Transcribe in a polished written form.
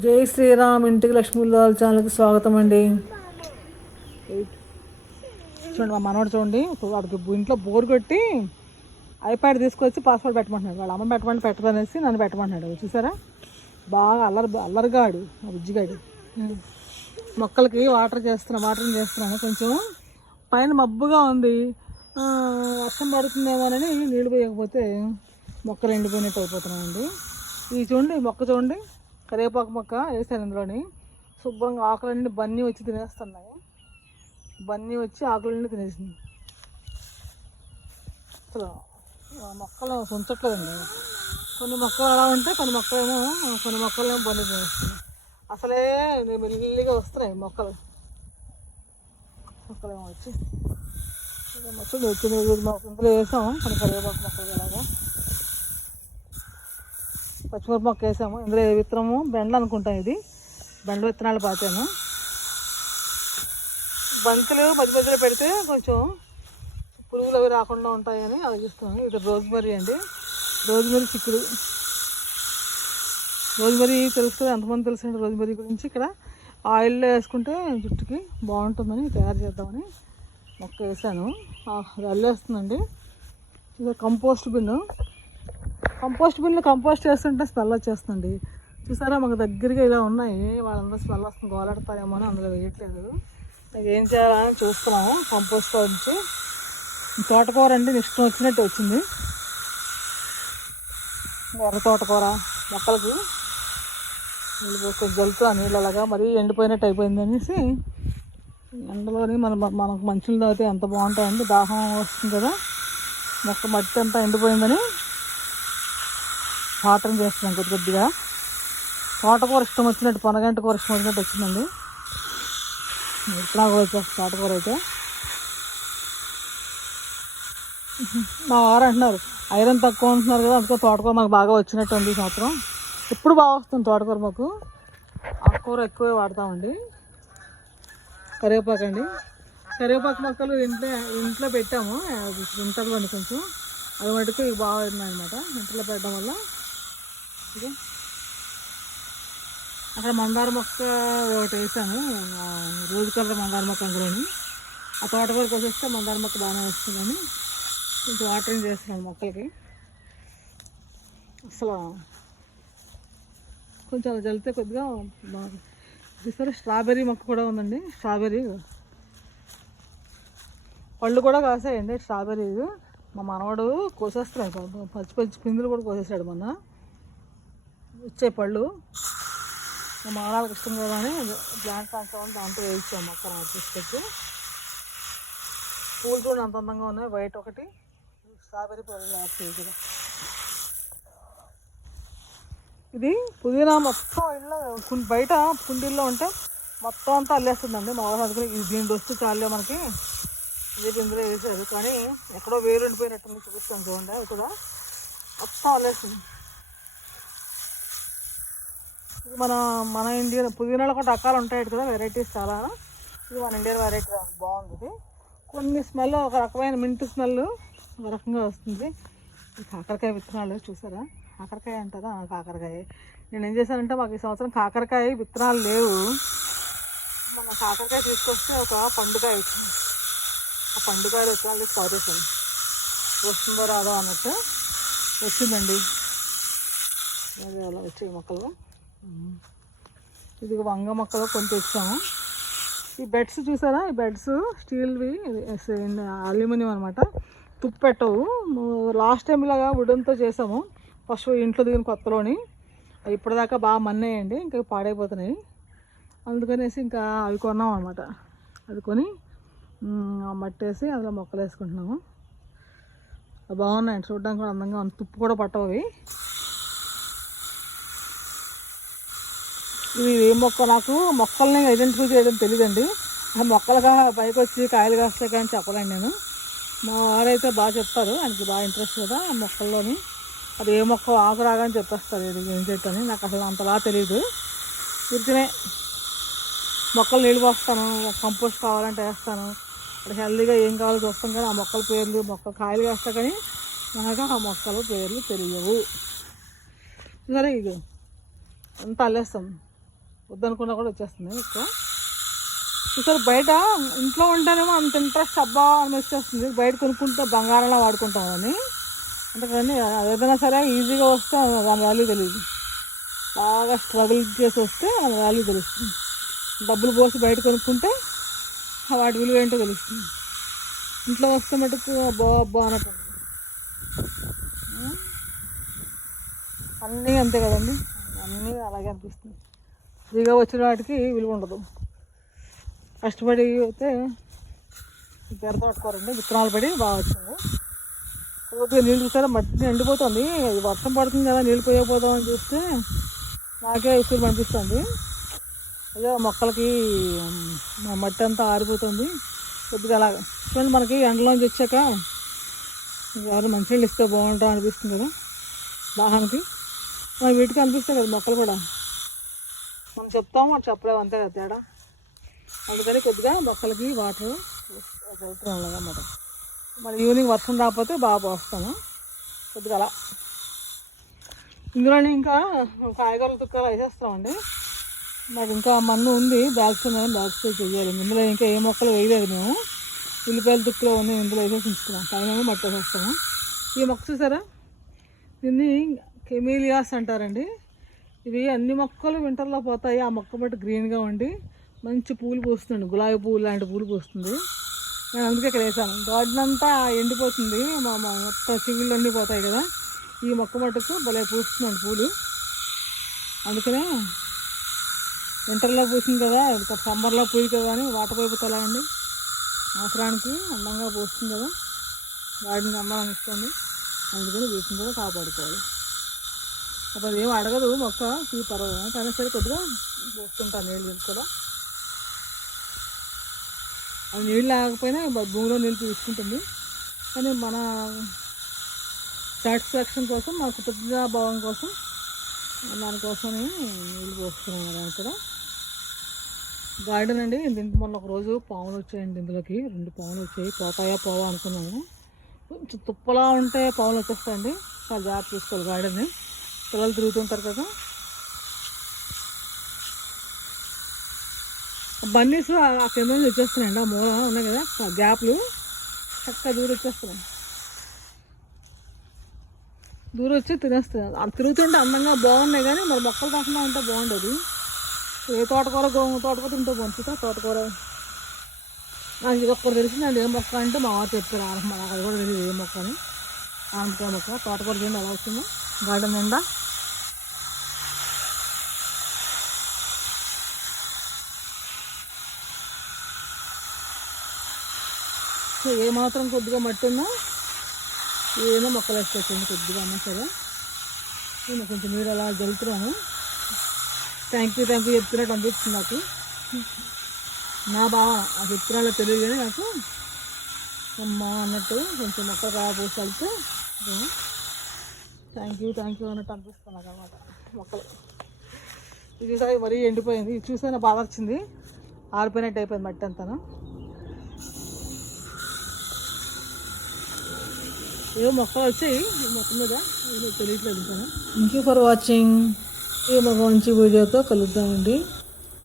జై శ్రీరామ్ ఇంటికి లక్ష్మీలాల్ ఛానల్కి స్వాగతం అండి. చూడండి మా మనవాడు చూడండి, వాడికి ఇంట్లో బోర్ కొట్టి ఐప్యాడ్ తీసుకొచ్చి పాస్వర్డ్ పెట్టమంటున్నాడు. వాళ్ళ అమ్మ పెట్టదనేసి నన్ను పెట్టమంటున్నాడు. చూసారా, బాగా అల్లరిగాడు ఆ బుజ్జిగాడు. మొక్కలకి వాటరింగ్ చేస్తున్నాను. కొంచెం పైన మబ్బుగా ఉంది, వర్షం పడుతుందేమోనని నీళ్ళు పోయకపోతే మొక్కలు ఎండిపోయినట్టు అయిపోతున్నాయండి. ఇది చూడండి, మొక్క చూడండి, కరివేపాకు మొక్క వేసాను. ఇందులోని శుభ్రంగా ఆకులన్నీ బన్నీ వచ్చి తినేస్తున్నాయి. బన్నీ వచ్చి ఆకులన్నీ తినేసింది. అసలు మొక్కలు ఉంచట్లేదండి. కొన్ని మొక్కలు అలా ఉంటాయి, కొన్ని మొక్కలేమో బన్నీ తినేస్తున్నాయి. అసలే మెల్లిగా వస్తున్నాయి మొక్కలేమో వచ్చి ఇందులో వేసాము. కొన్ని కరివేపాకు మొక్కలు అలాగా పచ్చిమిరప మొక్క వేసాము. ఇందులో ఏ విత్తనము బెండ అనుకుంటాం. ఇది బెండ విత్తనాలు పాతాను. బంతులు మధ్యలో పెడితే కొంచెం పురుగులు అవి రాకుండా ఉంటాయని ఆలోచిస్తాను. ఇది రోజ్మెరీ అండి, రోజ్మెరీ చిక్కుడు. రోజ్మెరీ తెలుసు కదా, ఎంతమంది తెలుసండి రోజ్మెరీ గురించి. ఇక్కడ ఆయిల్లో వేసుకుంటే జుట్టుకి బాగుంటుందని తయారు చేద్దామని మొక్క వేసాను. అది అల్లేస్తుందండి. ఇది కంపోస్ట్ బిన్ను కంపోస్ట్ చేస్తుంటే స్మెల్ వచ్చేస్తుంది. చూసారా, మాకు దగ్గరగా ఇలా ఉన్నాయి. వాళ్ళందరూ స్మెల్ వస్తుంది, గోలాడతారేమో అని అందులో వేయట్లేదు. ఏం చేయాలని చూస్తున్నాము. కంపోస్ట్ నుంచి తోటకూర అండి, ఇష్టం వచ్చినట్టు వచ్చింది. ఎర్ర తోటకూర మొక్కలకి నీళ్ళు పోసుకొని జల్లుతూ ఆ నీళ్ళు అలాగా మరీ ఎండిపోయినట్టు అయిపోయింది అనేసి ఎండలోని మనకు మంచులు తాగితే ఎంత బాగుంటాయండి. దాహం వస్తుంది కదా, మొక్క మట్టి అంతా ఎండిపోయిందని వాటరింగ్ చేస్తున్నాం కొద్దిగా. తోటకూర ఇష్టం వచ్చినట్టు, పొనగంట కూర ఇష్టం వచ్చినట్టు వచ్చిందండి. ఇప్పుడు వచ్చేస్తుంది తోటకూర అయితే. మా వారు అంటున్నారు ఐరన్ తక్కువ ఉంటున్నారు కదా, అందుకో తోటకూర మాకు బాగా వచ్చినట్టు ఉంది ఈ సంవత్సరం. ఇప్పుడు బాగా వస్తుంది తోటకూర మాకు. ఆకుకూర ఎక్కువే వాడతామండి. కరివేపాకు అండి, కరివేపాకు మొక్కలు ఇంట్లో పెట్టాము. ఇంటర్లోని కొంచెం అది మటుకు ఇవి బాగా ఉన్నాయన్నమాట. ఇంట్లో పెట్టడం వల్ల ఇది అక్కడ మందార మొక్క ఒకటి వేసాను, రోజు కలర్ మందార మొక్క. అందులోని ఆ తోటకూరకు వచ్చేస్తే మందార మొక్క బాగానే వస్తుందని కొంచెం వాటరింగ్ చేస్తున్నాను మొక్కలకి. అసలు కొంచెం అలా చల్లితే కొద్దిగా బాగా. చూసారా, స్ట్రాబెర్రీ మొక్క కూడా ఉందండి. స్ట్రాబెర్రీ పళ్ళు కూడా కాసాయండి. స్ట్రాబెర్రీ మా మనవాడు కోసేస్తున్నాడు, పచ్చి పిందులు కూడా కోసేసాడు మొన్న. వచ్చే పళ్ళు మా మనవాళ్ళకి ఇష్టం కదా అని ప్లాంట్ ట్రాన్స్ఫార్మర్ దాంట్లో వేయించాము మొక్క తీసుకొచ్చి. పూలు చూడండి అంత అందంగా ఉన్నాయి. వైట్ ఒకటి, స్ట్రాబెర్రీ పళ్ళు కదా. ఇది పుదీనా మొత్తం ఇళ్ళ బయట కుండీల్లో ఉంటే మొత్తం అంతా అల్లేస్తుందండి. మా వాళ్ళు అందుకని దీని దొస్తు చాలే మనకి ఇదే ఇందులో వేసారు. కానీ ఎక్కడో వేలు ఉండిపోయినట్టుంది, చూపిస్తాను చూడండి. అది కూడా మొత్తం అల్లేస్తుంది. ఇది మన ఇండియన్ పుదీనాలో కూడా రకాలు ఉంటాయి కదా, వెరైటీస్ చాలా. ఇది మన ఇండియన్ వెరైటీ బాగుంది. ఇది కొన్ని స్మెల్ ఒక రకమైన మింట్ స్మెల్ ఒక రకంగా వస్తుంది. ఈ కాకరకాయ విత్తనాలు చూసారా, కాకరకాయ అంటారా, కాకరకాయ. నేను ఏం చేశానంటే మాకు ఈ సంవత్సరం కాకరకాయ విత్తనాలు లేవు. మన కాకరకాయ తీసుకొస్తే ఒక పండుకాయ వచ్చింది. ఆ పండుకాయలు విత్తనాలు పారేసాను, వస్తుందో రాదో అన్నట్టు వచ్చిందండి. అది అలా వచ్చాయి మొక్కలు. ఇది వంగ మొక్కలు కొన్ని తెచ్చాము. ఈ బెడ్స్ చూసారా, ఈ బెడ్స్ స్టీల్వి, అల్యూమినియం అనమాట. తుప్పు పెట్టవు. లాస్ట్ టైం ఇలాగా వుడెన్తో చేసాము ఫస్ట్ ఇంట్లో దిగిన కొత్తలోని. ఇప్పటిదాకా బాగా మన్నాయండి, ఇంకా పాడైపోతున్నాయి. అందుకనేసి ఇంకా అవి కొన్నాం అనమాట. అది కొని మట్టి వేసి అందులో మొక్కలు వేసుకుంటున్నాము. బాగున్నాయండి, చూడడానికి కూడా అందంగా ఉంది. తుప్పు కూడా పట్టవు అవి. ఇది ఏ మొక్క, నాకు మొక్కల్ని ఐడెంటిఫై చేయడం తెలియదండి. ఆ మొక్కలుగా పైకి వచ్చి కాయలు కాస్తాయి కానీ చెప్పలేండి నేను. మా వారైతే బాగా చెప్తారు, ఆయనకి బాగా ఇంట్రెస్ట్ కదా ఆ మొక్కల్లోని. అది ఏ మొక్క ఆకు రాగానే చెప్పేస్తారు ఇది ఏం చెట్టని. నాకు అసలు అంతలా తెలియదు. ఊరికనే మొక్కలు నీళ్ళు పోస్తాను, కంపోస్ట్ కావాలంటే వేస్తాను. అది హెల్దీగా ఏం కావాలో చూస్తాం కానీ ఆ మొక్కల పేర్లు, కాయలు వేస్తా కానీ నాకు ఆ మొక్కల పేర్లు తెలియవు. సరే ఇది అంతా అల్లేస్తాం. వద్దనుకున్నా కూడా వచ్చేస్తుంది ఎక్కువ. చూసారు బయట ఇంట్లో ఉంటేనేమో అంత ఇంట్రెస్ట్ అబ్బా అని వచ్చేస్తుంది, బయట కొనుక్కుంటే బంగారంలా వాడుకుంటామని. అంతకని ఏదైనా సరే ఈజీగా వస్తే దాని వాల్యూ తెలియదు, బాగా స్ట్రగుల్ చేసి వస్తే దాని వాల్యూ తెలుస్తుంది. డబ్బులు పోసి బయట కొనుక్కుంటే వాటి విలువ ఏంటో తెలుస్తుంది. ఇంట్లో వస్తే మటుకు అబ్బా అన్నట్టు అన్నీ అంతే కదండి, అన్నీ అలాగే అనిపిస్తుంది. ఫ్రీగా వచ్చిన వాటికి విలువ ఉండదు. కష్టపడి అయితే పెడతాడుకోరండి, విత్తనాలు పడి బాగా వచ్చింది. కొద్దిగా నీళ్ళు చూసారా మట్టి ఎండిపోతుంది, వర్షం పడుతుంది కదా నీళ్ళు పోయకపోతామని చూస్తే నాకే ఇసులు అనిపిస్తుంది. అదే మొక్కలకి మట్టి అంతా ఆరిపోతుంది కొద్దిగా అలాగా. చూడండి మనకి ఎండలోంచి వచ్చాక ఎవరు మంచినీళ్ళు ఇస్తే బాగుంటాం అనిపిస్తుంది కదా దాహానికి. మనకి వీటికి అనిపిస్తాయి కదా మొక్కలు కూడా, మనం చెప్తాము అది చెప్పలేము అంతే కదా తేడా. అందుకని కొద్దిగా మొక్కలకి వాటర్ చదువుతున్నాం అన్నమాట. మరి ఈవినింగ్ వర్షం రాకపోతే బాగా పోస్తాము కొద్దిగా అలా. ఇందులోనే ఇంకా కాయగూరల తుక్కలు వేసేస్తామండి. నాకు ఇంకా మన్ను ఉంది, బ్యాగ్స్ ఉన్నాయి, బ్యాగ్స్ చేయాలి. ఇందులో ఇంకా ఏ మొక్కలు వేయలేదు మేము, ఉల్లిపాయల తుక్కులో ఉన్నాయి, ఇందులో వేసేసి ఉంచుకున్నాం. పైన మట్టి వేసేస్తాము. ఈ మొక్క చూసారా, దీన్ని కెమీలియాస్ అంటారండి. ఇవి అన్ని మొక్కలు వింటర్లో పోతాయి, ఆ మొక్క మట్టి గ్రీన్గా ఉండి మంచి పూలు పూస్తుంది, గులాబీ పూలు లాంటి పూలు పూస్తుంది. నేను అందుకే ఇక్కడ వేసాను. గార్డెన్ అంతా ఎండిపోతుంది, మొత్తం చిగుళ్ళు అన్నీ పోతాయి కదా, ఈ మొక్క మట్టుకు భలే పూస్తుందండి పూలు. అందుకనే వింటర్లో పూసింది కదా, సమ్మర్లో పూయి కదా అని వాటర్ పైపు ఎలా అండి, అవసరానికి అందంగా పూస్తుంది కదా, గార్డెన్ అందాన్ని ఇస్తుంది. అందుకని వీటిని కూడా కాపాడుకోవాలి. అప్పుడు ఏం అడగదు మొక్క, పర్వాలేదు కానీ సరే కొద్దిగా పోస్తుంటాను నీళ్ళు కూడా. అది నీళ్ళు లేకపోయినా భూమిలో నీళ్ళు తీసుకుంటుంది, కానీ మన సాటిస్ఫాక్షన్ కోసం, మన కృతజ్ఞతాభావం కోసం, దానికోసమే నీళ్ళు పోస్తున్నాను దానికి కూడా. గార్డెన్ అండి, దీనికి మొన్న ఒకరోజు పాములు వచ్చాయండి, ఇందులోకి 2 పాములు వచ్చాయి. పోతాయా పోవా అనుకున్నాము. కొంచెం తుప్పలా ఉంటే పాములు వచ్చేస్తాయండి, చాలా జాగ్రత్త తీసుకోవాలి గార్డెన్ని. పిల్లలు తిరుగుతుంటారు కదా. బన్నీస్ ఆ కింద నుంచి వచ్చేస్తున్నాయండి, ఆ మూల ఉన్నాయి కదా గ్యాప్లు, చక్కగా దూరం వచ్చేస్తున్నాయి. దూరం వచ్చి తినేస్తున్నాయి. అవి తిరుగుతుంటే అందంగా బాగున్నాయి, కానీ మరి మొక్కలు కాకుండా ఉంటే బాగుండదు. ఏ తోటకూర తోటకూర తింటే పంచుతా తోటకూర. నాకు ఇది ఒక్కరు తెలిసిందండి ఏ మొక్క అంటే, మా వారు చెప్పారు నాకు అది కూడా తెలియదు ఏ మొక్క అని. ఆనపకాయ మొక్క, తోటకూర తిండి అలా వచ్చింది గార్డెన్ నిండా. ఏమాత్రం కొద్దిగా మట్టి ఉన్నా ఏమో మొక్కలు వేసుకొచ్చింది కొద్దిగా అన్నా సరే. నేను కొంచెం నీరు అలా జల్లుతున్నాను. థ్యాంక్ యూ చెప్తున్నట్టు అనిపిస్తుంది నాకు. నా భావన ఆ చెప్తున్నా తెలియదు కానీ నాకు అమ్మ అన్నట్టు కొంచెం మొక్కలు పోసి కలిపితే థ్యాంక్ యూ అన్నట్టు అనిపిస్తుంది నాకు అన్నమాట. మొక్కలు ఇది మరీ ఎండిపోయింది, ఇది చూస్తే బాధ వచ్చింది, ఆరిపోయినట్టు అయిపోయింది మట్టి అంతాను. ఏవో మొక్కలు వచ్చాయి ఈ మొక్క మీద, తెలియట్లేదు ఇంకా. Thank you for watching. ఈ మంచి వీడియోతో కలుద్దామండి.